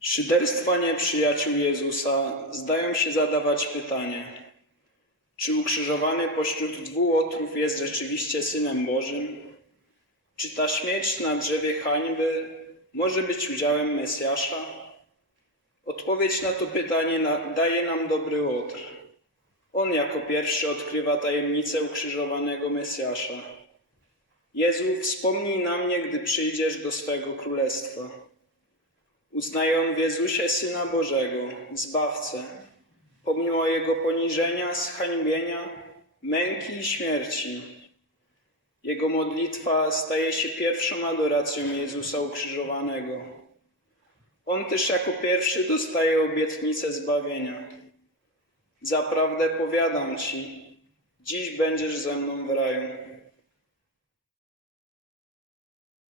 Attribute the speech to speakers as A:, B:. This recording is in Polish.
A: Szyderstwa nieprzyjaciół Jezusa zdają się zadawać pytanie, czy ukrzyżowany pośród dwóch łotrów jest rzeczywiście Synem Bożym? Czy ta śmierć na drzewie hańby może być udziałem Mesjasza? Odpowiedź na to pytanie daje nam dobry łotr. On jako pierwszy odkrywa tajemnicę ukrzyżowanego Mesjasza. Jezu, wspomnij na mnie, gdy przyjdziesz do swego królestwa. Uznaje on w Jezusie Syna Bożego, Zbawcę, pomimo Jego poniżenia, zhańbienia, męki i śmierci. Jego modlitwa staje się pierwszą adoracją Jezusa ukrzyżowanego. On też jako pierwszy dostaje obietnicę zbawienia. Zaprawdę powiadam Ci, dziś będziesz ze mną w raju.